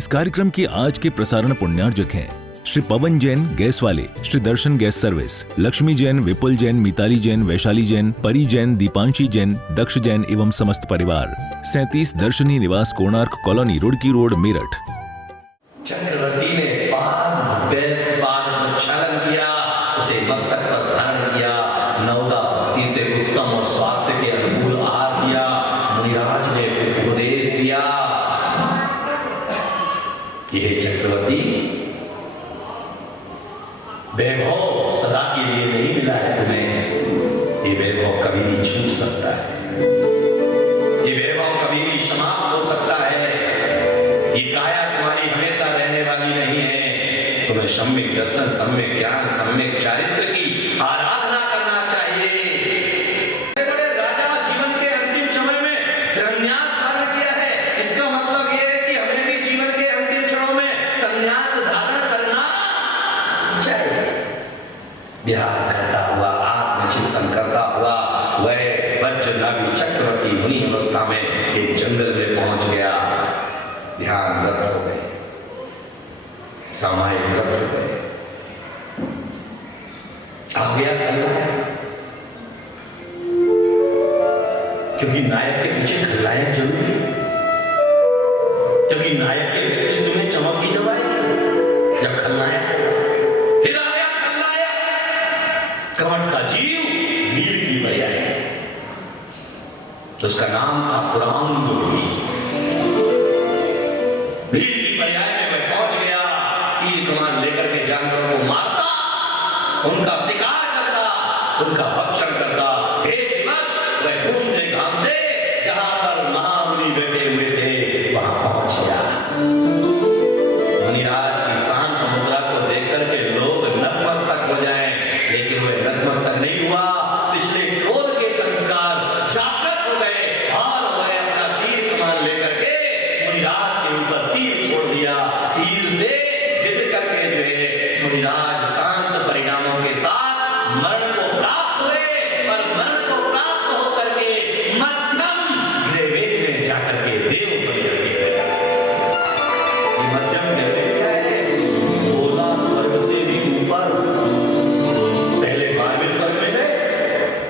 इस कार्यक्रम की आज के प्रसारण पुण्यार्जक हैं श्री पवन जैन गैस वाले, श्री दर्शन गैस सर्विस, लक्ष्मी जैन, विपुल जैन, मिताली जैन, वैशाली जैन, परी जैन, दीपांशी जैन, दक्ष जैन एवं समस्त परिवार। 37 दर्शनी निवास, कोणार्क कॉलोनी, रुड़की रोड, मेरठ। चक्रवर्ती ने पाद प्रक्षालन किया, उसे मस्तक पर धारण किया, नवदा भक्ति से उत्तम और स्वास्थ्य के अनुकूल आहार किया। मुनिराज ने उपदेश दिया, ये चक्रवर्ती, वैभव सदा के लिए नहीं मिला है तुम्हें, ये वैभव कभी भी छूट सकता है, ये वैभव कभी भी समाप्त हो सकता है, ये काया तुम्हारी हमेशा रहने वाली नहीं है। तुम्हें सम्यक दर्शन, सम्यक ज्ञान, सम्यक चारित्र की आराधना करना चाहिए। बड़े राजा जीवन के अंतिम समय में संन्यास धारण किया है, इसका मतलब यह है कि हमें भी जीवन के अंतिम क्षणों में संन्यास धारण करना चाहिए। ध्यान करता हुआ, आत्मचिंतन करता हुआ वह वज्रनाभि चक्रवर्ती मुनि अवस्था में एक जंगल में पहुंच गया। ध्यानरत हो गए, सामायिक रत हो गए। आ गया खलनायक, क्योंकि नायक के पीछे खलनायक जरूरी है, क्योंकि नायक के व्यक्तित्व में चमक ही जब आएगी जब खलनायक। फिर आया खलनायक, कमट का जीव, भीड़ की पर्याय, उसका नाम था पुरांगुरी। भीड़ की पर्याय में वह पहुंच गया, तीर कमान लेकर के जानवरों को मारता, उनका शिकार करता, उनका भक्षण करता। एक दिवस वह घूमते घामते जहां पर महामुनि बैठे हुए थे वहां पहुंच गया। मुनिराज की शांत मुद्रा को देख करके लोग नतमस्तक हो जाएं, लेकिन वह नतमस्तक नहीं हुआ। पिछले क्रोध के संस्कार जागृत हो गए और वह अपना तीर कमान लेकर के मुनिराज के ऊपर तीर छोड़ दिया। तीर से विद करके जो है मुनिराज शांत परिणामों के साथ मरण को प्राप्त हुए, और मरण को प्राप्त होकर के मध्यम ग्रहवेग में जाकर के देव बन करके गया। ये मध्यम ग्रहवेग क्या है? 16 स्वर्ग से भी ऊपर। पहले 12वें स्वर्ग में गए,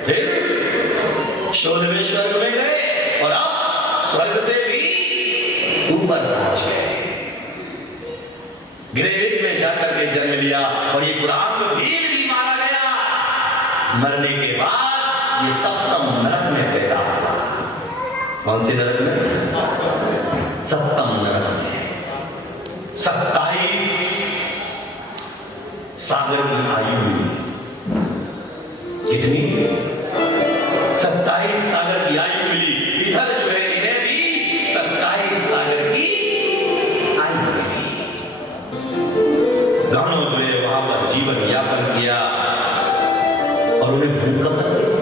फिर 16वें स्वर्ग में गए, और अब स्वर्ग से भी ऊपर पहुंच गए। ग्रहवेग में जाकर के जन्म लिया, और ये पुरांगुरी भी मारा गया। मरने के बाद ये सप्तम नरक में पैदा हुआ। कौन से नरक में? सप्तम नरक में। 27 सागर की आयु मिली। कितनी? 27 सागर की आयु मिली। इधर जो है इन्हें भी 27 सागर की आयु मिली। दोनों जो है वहां पर जीवन यापन किया, और उन्हें भूख कब लगती थी?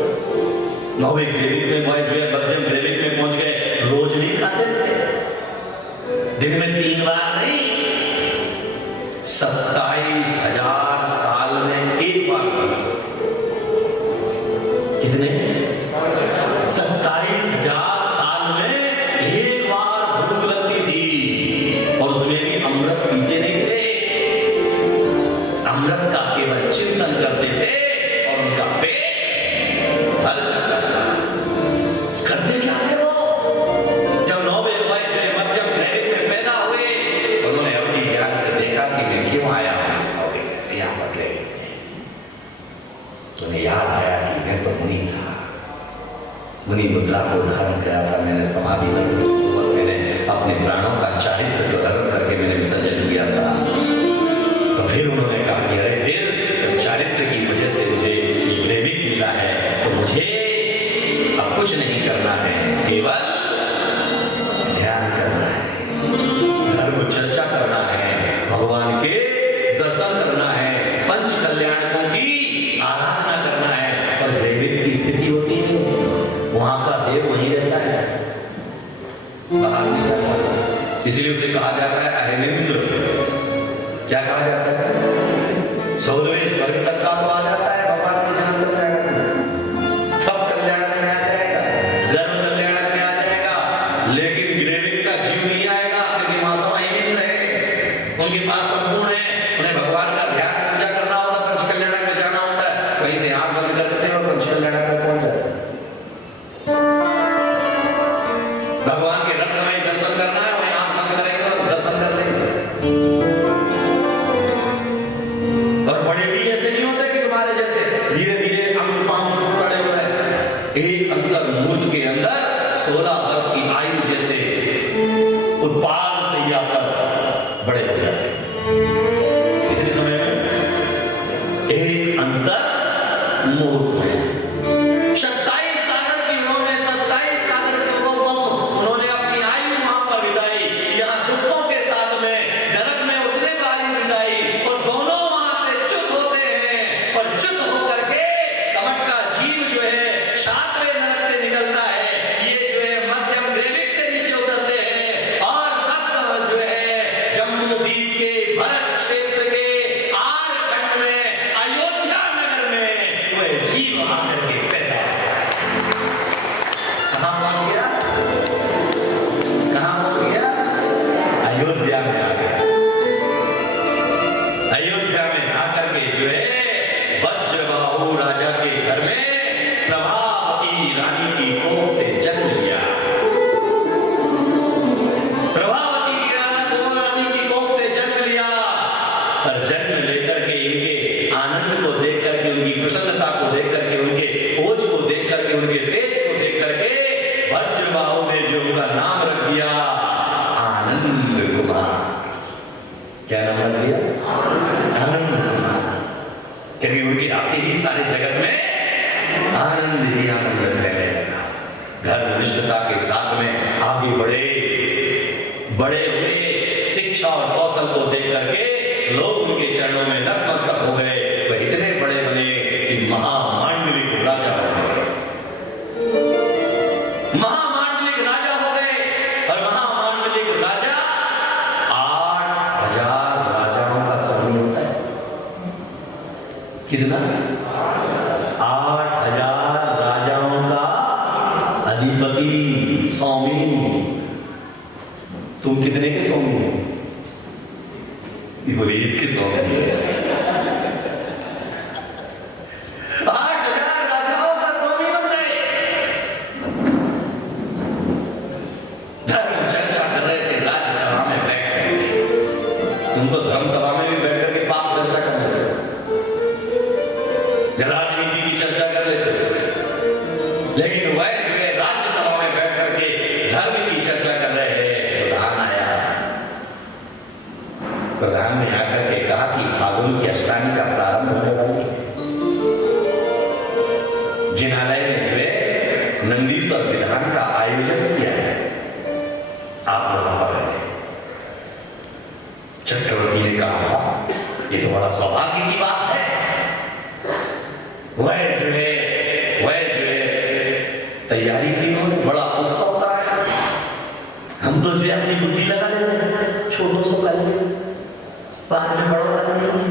9वें ग्रहवेग में जो है मध्यम ग्रहवेग में पहुंच गए। रोज नहीं खाते थे, दिन में 3 बार नहीं, 27,000 साल में 1 बार। कितने? 27,000 साल में 1 बार भूख लगती थी, और उसमें भी अमृत पीते नहीं थे, अमृत का केवल चिंतन करते थे, और उनका पेट भर जाता था। करते क्या थे वो? जब 9वें मध्यम ग्रहवेग में पैदा हुए, उन्होंने अपनी ज्ञान से देखा कि मैं क्यों आया हूं इस 9वें यहाँ पर ग्रहवेग में। उन्हें याद आया कि मैं तो मुनि था, मुनि मुद्रा को धारण किया था, मैंने समाधि में मैंने अपने प्राणों का चारित्र को धारण करके मैंने विसर्जन किया था। तो फिर उन्होंने कहा कि अरे फिर चारित्र की वजह से मुझे ये ग्रहवेग मिला है, तो मुझे अब कुछ नहीं करना है, केवल ध्यान करना है, धर्म चर्चा करना है, भगवान के दर्शन करना है, पंच कल्याणकों की आराधना करना है। और ग्रहवेग की स्थिति होती है, वहां का देव वहीं रहता है, बाहर नहीं जाता, इसलिए उसे कहा जाता है अहनिंद्र। क्या कहा जाता है? 16वें स्वर्ग तक का तो आ जाता है, भगवान के जन्म तक जाएगा, तब कल्याणक में आ जाएगा, धर्म कल्याणक में आ जाएगा, लेकिन ग्रहवेग का जीव नहीं आएगा, क्योंकि वहां सब अहिंद्र है। एक अंतर मुहूर्त में 27 सागर की उन्होंने 27 सागर के उन्होंने अपनी आयु वहां पर बिताई, यहाँ दुखों के साथ में नरक में उसने आयु बिताई, और दोनों वहां से च्युत होते हैं, और च्युत होकर के कमट का जीव जो है 7वें नरक से निकलता है, ये जो है मध्यम ग्रेविक से नीचे उतरते हैं, और तब जो है जम्मू द्वीप के भरत क्षेत्र के आर खंड में अयोध्या नगर में वह जीव आकर के पैदा कहां पहुंच गया, कहां पहुंच गया, अयोध्या में आ गया। अयोध्या में आकर के जो है वज्रबाहु राजा के घर में प्रभावती रानी की कोख से जन्म लिया। प्रभावती रानी की कोख से जन्म लिया, और जन्म लेकर के इनके आनंद को देख करके, उनकी प्रसन्नता को देख करके, उनके ओज को देख करके, उनके तेज को देख करके वज्रबाहु ने जो उनका नाम रख दिया आनंद कुमार। क्या नाम रख दिया? आनंद कुमार, क्योंकि उनके आते ही सारे जगत में आनंद ही आनंद फैलने लगा। धर्मनिष्ठता के साथ में आगे बढ़े, बड़े हुए, शिक्षा और कौशल को देख करके लोग उनके चरणों में नतमस्तक हो गए। वह इतने बड़े बने कि महामांडलिक राजा हो गए, महामांडलिक राजा हो गए, और महामांडलिक राजा 8000 राजाओं का स्वामी होता है। कितना? 8000 राजाओं का अधिपति, स्वामी। तुम कितने के स्वामी हो? बोले इसके स्वामी है। 8000 राजाओं का स्वामी बन गए। धर्म चर्चा कर रहे थे राज्यसभा में बैठ कर। तुम तो धर्म सभा में भी बैठ करके पाप चर्चा कर रहे थे, राजनीति की चर्चा कर लेते, लेकिन वह जो है राज्यसभा में बैठ करके धर्म की चर्चा कर रहे हैं। प्रधान आया, प्रधान ने आकर के कहा कि फागुन की अष्टमी का प्रारंभ होने वाली है। जिनालय में जो है नंदीश्वर विधान का आयोजन किया है, आप वहां पर है। चक्रवर्ती ने कहा ये तो बड़ा सौभाग्य की बात है। वह जो है तैयारी की उन्होंने, बड़ा उत्सव कराया। हम तो जो है अपनी बुद्धि लगा लेते हैं, छोटों से कर लेते, बाद में बड़ों कर लेते।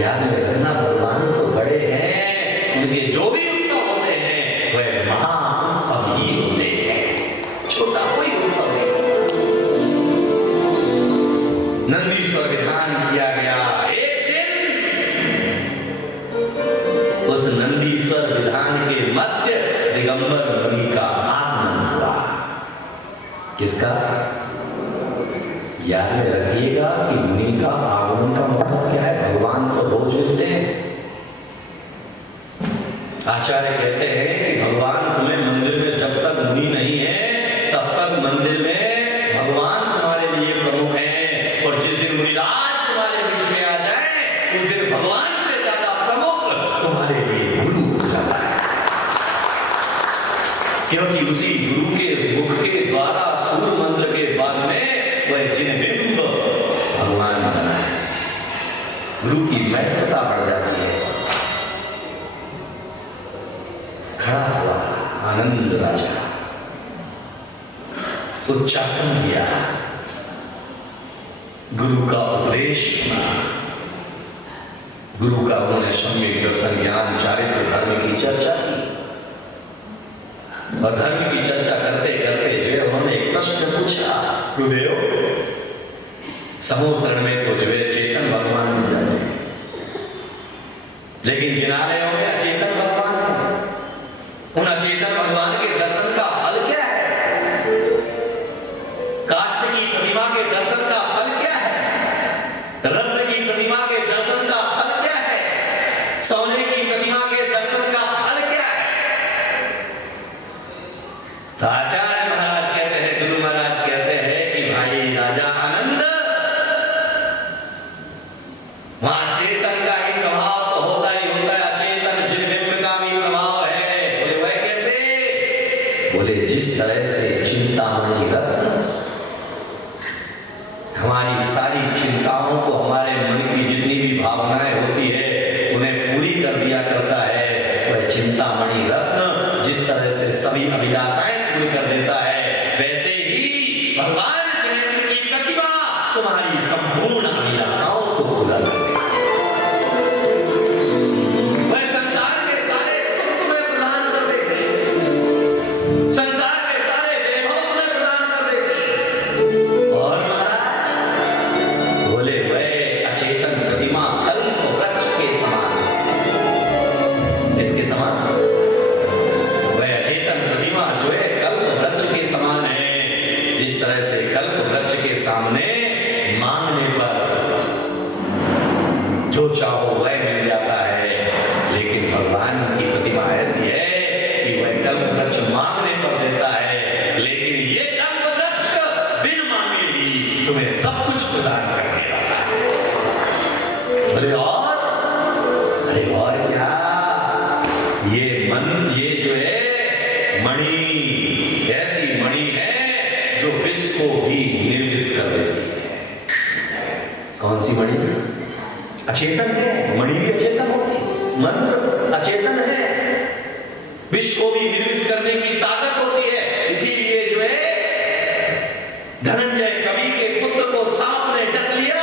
याद में रखना, भगवान तो बड़े हैं, उनके जो भी उत्सव होते हैं वह महाउत्सव ही होते हैं, छोटा कोई उत्सव नहीं। नंदीश्वर विधान किया गया। एक दिन उस नंदीश्वर विधान के मध्य दिगंबर मुनि का आगमन हुआ। किसका? याद में रखिएगा कि मुनि का आगमन का मतलब क्या है। भगवान तो रोज मिलते हैं। आचार्य कहते हैं कि भगवान तुम्हें मंदिर में जब तक मुनि नहीं है तब तक मंदिर में भगवान तुम्हारे लिए प्रमुख हैं, और जिस दिन मुनिराज तुम्हारे बीच में आ जाए उस दिन भगवान से ज्यादा प्रमुख तुम्हारे लिए गुरु हो जाता है, क्योंकि उसी गुरु के मुख के द्वारा सूर्य मंत्र के बाद में वह जिन बिंब भगवान बना है, गुरु की महत्ता बढ़ जाती है। खड़ा हुआ आनंद राजा, उच्चासन किया, गुरु का उपदेश सुना, गुरु का उन्होंने सम्यक दर्शन, ज्ञान, चारित्र, धर्म की चर्चा की। और धर्म की चर्चा करते करते जो है उन्होंने एक प्रश्न पूछा, गुरुदेव समूह शरण में तो जो है चेतन भगवान मिल जाते हैं, लेकिन जिनालयों में अचेतन भगवान है। उन अचेतन भगवान के दर्शन का फल क्या है? काष्ठ की प्रतिमा के दर्शन का फल क्या है? रत्न की प्रतिमा के दर्शन का फल क्या है? सोने की प्रतिमा के दर्शन का फल क्या है? तो आचार्य महाराज कहते हैं, गुरु महाराज कहते हैं कि भाई राजा आनंद, वहां चेतन का जिस तरह से चिंतामणि रत्न हमारी सारी चिंताओं को, हमारे मन की जितनी भी भावनाएं होती है उन्हें पूरी कर दिया करता है, वह चिंतामणि रत्न जिस तरह से सभी अभिलाषाएं पूरी कर देता है, वैसे ही भगवान जिनेंद्र की प्रतिभा तुम्हारी संपूर्ण अभिलाषाओं को पूरा कर देगी। वह संसार के सारे सुख तुम्हें प्रदान कर देगी, संसार के सारे वैभव तुम्हें प्रदान कर देगी। और महाराज बोले वह अचेतन प्रतिमा कल्प वृक्ष के समान है। इसके समान वह अचेतन प्रतिमा जो है कल्प वृक्ष के समान है। जिस तरह से कल्प वृक्ष के सामने मांगने पर जो चाहो वह मिल जाता है, लेकिन भगवान की प्रतिमा ऐसी है कि वह कल्प वृक्ष मांगने पर देता है, लेकिन ये कल्प वृक्ष बिन मांगे ही तुम्हें सब कुछ प्रदान करने वाला है। अरे और क्या, ये जो है मणि ऐसी मणि है जो विष को भी निर्विष कर देती है। कौन सी मणि? अचेतन है, मणि भी अचेतन होती है, मंत्र अचेतन है, विष को भी निर्विष करने की ताकत होती है। इसीलिए जो है धनंजय कवि के पुत्र को सांप ने डस लिया,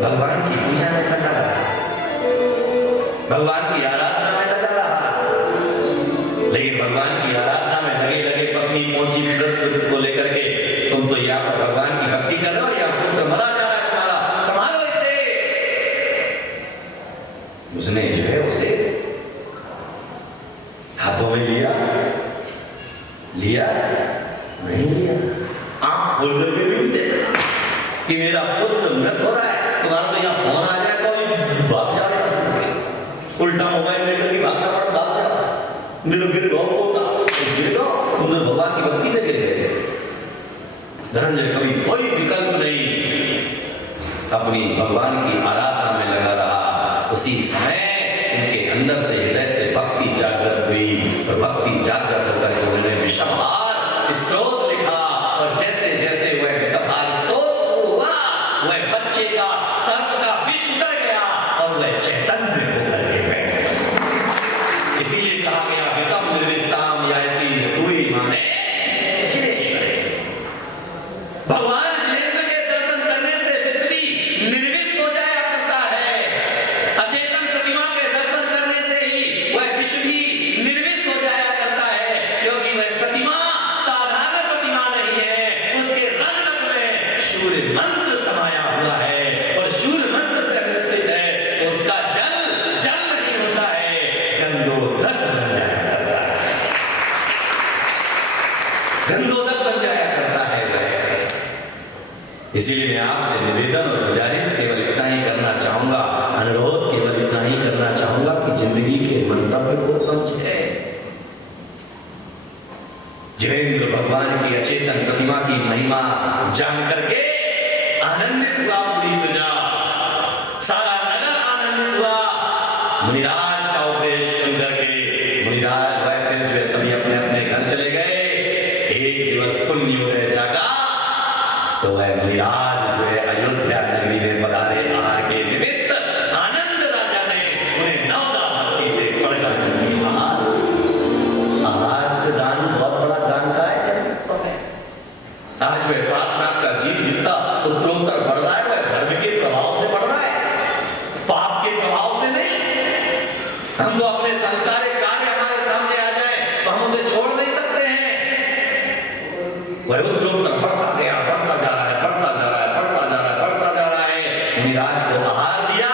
भगवान की पूजा में लगा रहा, भगवान की आराधना में लगा रहा, लेकिन भगवान की आराधना में लगे लगे पत्नी पहुंची पुत्र को लेकर के, तुम तो यहाँ पर भगवान की भक्ति कर रहे हो, यहाँ पुत्र मरा जा रहा है तुम्हारा, संभालो इसे। उसने जो है उसे हाथों में लिया नहीं लिया, आंख खोल करके भी नहीं देखा कि मेरा पुत्र मृत हो रहा है। तुम्हारा तो यहाँ फोन आ जाए तो भाग जाओ, उल्टा मोबाइल लेकर के भागना पड़ा, भाग जाओ, मेरे गिर गो पोता गिर गो, तुम तो भगवान की भक्ति से गिर गए। धनंजय कभी कोई विकल्प नहीं, अपनी भगवान की आराधना में लगा रहा। उसी समय उनके अंदर से हृदय से भक्ति जागृत हुई, और भक्ति जागृत होकर उन्होंने विषमहार स्तोत्र लिखा, और जैसे जैसे वह विषमहार स्तोत्र हुआ, वह बच्चे का सर्प का विष उतर गया और वह चैतन्य होकर के बैठ गया। इसीलिए कहा गया विषम निर्विष्टाम याति स्तुति माने जिनेश्वरी। भगवान जिनेंद्र के दर्शन करने से विष भी निर्विष हो जाया करता है, अचेतन प्रतिमा के दर्शन करने से ही वह विष भी निर्विष हो जाया करता है, क्योंकि वह प्रतिमा साधारण प्रतिमा नहीं है, उसके रंग में सूर्य मंत्र समाया हुआ है, और सूर्य मंत्र से अधिष्ठित है, तो उसका जल नहीं होता है, गंधोदक बन जाया करता है, गंधोदक बन जाया करता है वह। इसीलिए मैं आपसे निवेदन और गुजारिश केवल इतना ही करना चाहूंगा, अनुरोध केवल इतना ही करना चाहूंगा कि जिंदगी के मंतव्य को समझे। जिनेंद्र भगवान की अचेतन प्रतिमा की महिमा जान करके आनंदित हुआ पूरी प्रजा, सारा नगर आनंदित हुआ। मुनिराज का उपदेश सुनकर के मुनिराज वह फिर जो है सभी अपने अपने घर चले गए। एक दिवस पुण्योदय जागा तो वह मुनिराज जो है अयोध्या नगरी में पधारे आहार के निमित्त। आनंद राजा ने उन्हें नवदा भक्ति से पढ़कर आहार का दान बहुत बड़ा दान का है। आज वह पार्श्वनाथ का जीव जितना उत्तरोत्तर बढ़ रहा है वह धर्म के प्रभाव से बढ़ रहा है, पाप के प्रभाव से नहीं। हम तो अपने सांसारिक कार्य हमारे सामने आ जाए तो हम उसे छोड़ नहीं सकते हैं। वह उत्तरोत्तर बढ़ता गया, बढ़ता जा रहा है, बढ़ता जा रहा है, बढ़ता जा रहा है, बढ़ता जा रहा है। मुनिराज को आहार दिया,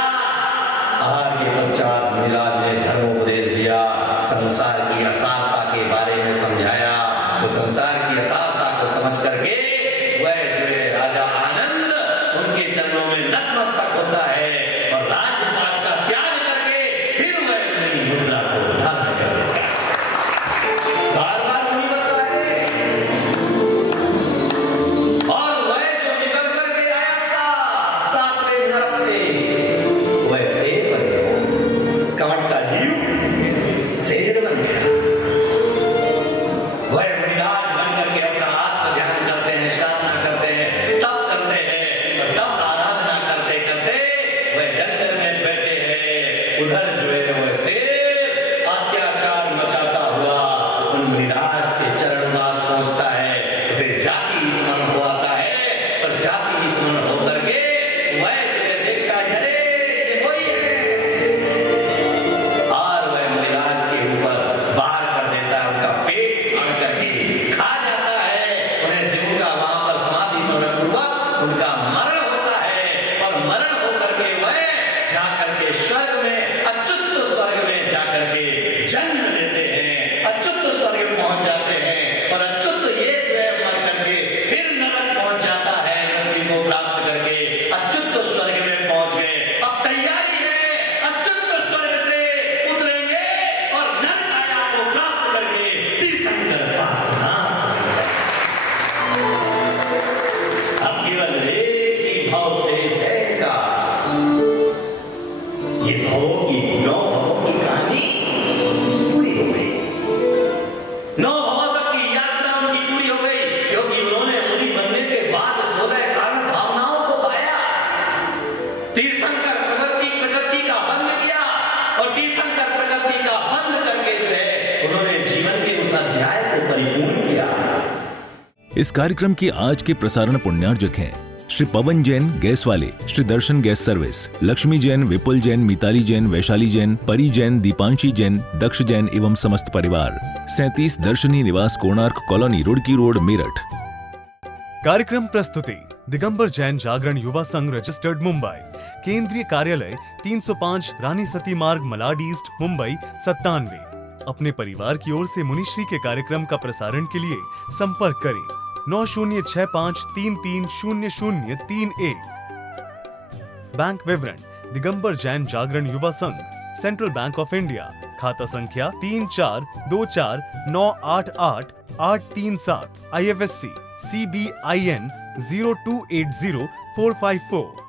आहार के पश्चात मुनिराज ने धर्मोपदेश दिया, संसार की असारता के बारे में समझाया। तो संसार की असारता को समझ करके वह जो है राजा आनंद उनके चरणों में नतमस्तक होता है और राजपाट का त्याग करके फिर वह अपनी मुद्रा को धारण करता है। बार-बार नहीं बनता है। और वह जो निकल करके आया था सातवें नरक से, वह शेर बन गया, कमट का जीव शेर बन गया। उधर जो है वो शेर अत्याचार मचाता हुआ उन मुनिराज के चरणवास पहुंचता है, उसे जाति स्मरण हो आता है और जाति स्मरण होकर के वह जो है देखता है अरे ये वही है, और वह मुनिराज के ऊपर वार कर देता है, उनका पेट फाड़ करके खा जाता है, उन्हें जिनका वहां पर समाधि मरण पूर्वक उनका मरण होता है और मरण होकर के वह जाकर के स्वर्ग में अच्युत स्वर्ग में जाकर के जन्म लेते हैं, अच्युत स्वर्ग पहुंच जाते हैं और अच्युत ये जो है मर करके फिर नरक पहुंच जाता है, गति को प्राप्त करके अच्युत स्वर्ग में पहुंच गए। अब तैयारी है, अच्युत स्वर्ग से उतरेंगे और नर काया को प्राप्त करके तीर्थंकर पासनाम। अब केवल एक ही भाव शेष है इनका, ये भवों की 9 भवों की कहानी पूरी हो गई, 9 भवों तक की यात्रा उनकी पूरी हो गई, क्योंकि उन्होंने मुनि बनने के बाद 16 कारण भावनाओं को पाया। तीर्थंकर प्रकृति का बंद किया और तीर्थंकर प्रकृति का बंद करके जो है उन्होंने जीवन के उस अध्याय को परिपूर्ण किया। इस कार्यक्रम की आज के प्रसारण पुण्यार्जक हैं श्री पवन जैन गैस वाले, श्री दर्शन गैस सर्विस, लक्ष्मी जैन, विपुल जैन, मिताली जैन, वैशाली जैन, परी जैन, दीपांशी जैन, दक्ष जैन एवं समस्त परिवार। 37 दर्शनी निवास, कोणार्क कॉलोनी, रुड़की रोड, मेरठ। कार्यक्रम प्रस्तुति दिगंबर जैन जागरण युवा संघ रजिस्टर्ड मुंबई, केंद्रीय कार्यालय 305 रानी सती मार्ग, मलाड ईस्ट, मुंबई 97। अपने परिवार की ओर से मुनिश्री के कार्यक्रम का प्रसारण के लिए संपर्क करें 9065330031। बैंक विवरण दिगंबर जैन जागरण युवा संघ, सेंट्रल बैंक ऑफ इंडिया, खाता संख्या 3424988837, IFSC CBIN 0280454।